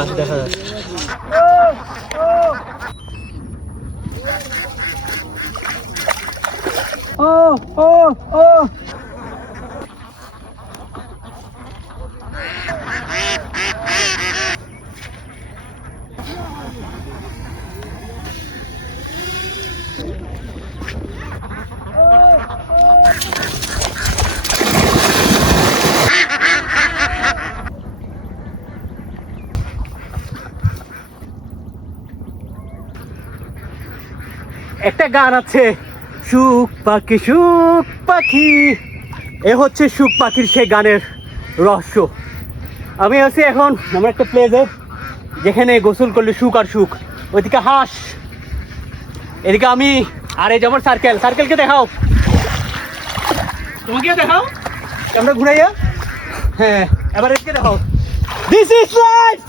আচ্ছা দেখা যাচ্ছে। ও ও ও একটা গান আছে, সুখ পাখি সুখ পাখি। এ হচ্ছে সুখ পাখির সেই গানের রহস্য। আমি আছি এখন আমার একটা প্লেসে, যেখানে গোসল করলে সুখ আর সুখ। ওইদিকে হাঁস, এদিকে আমি, আর এই যেমন সার্কেল। সার্কেলকে দেখাও, তোমাকে দেখাও, আমরা ঘুরাইয়া। হ্যাঁ, এবার এদিকে দেখাও। This is life.